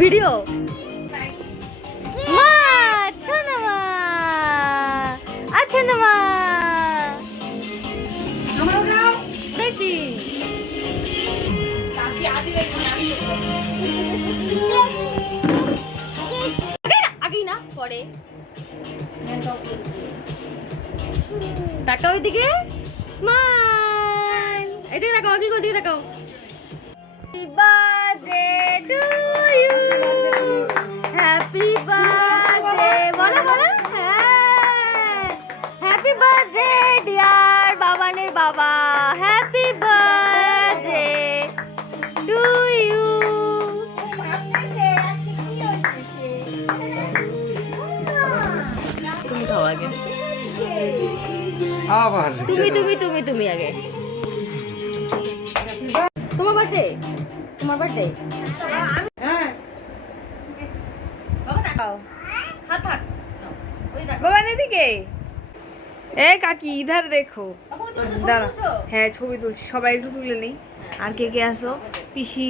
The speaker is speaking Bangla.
ভিডিও মা আচ্ছা না মা আচ্ছা না মা দেখি আগেই না পরে তাকাও ওইদিকে স্মাইল এদিকে তাকাও আগে ওদিকে তাকাও happy birthday to you happy birthday বলো বলো হ্যাঁ হ্যাপি বার্থডে ডিয়ার বাবানের বাবা হ্যাপি বার্থডে টু ইউ তুমি খাও আগে আবার তুমি আগে তোমার বার্থডে হ্যাঁ বাবা তাকাও হাত থাক ওই দেখো বাবা এদিকে এ কাকি ইধার দেখো দাঁড়া দাঁড়া হ্যাঁ ছবি তুলছি সবাই একটু তুলে নেই আর কে কে আসো পিসি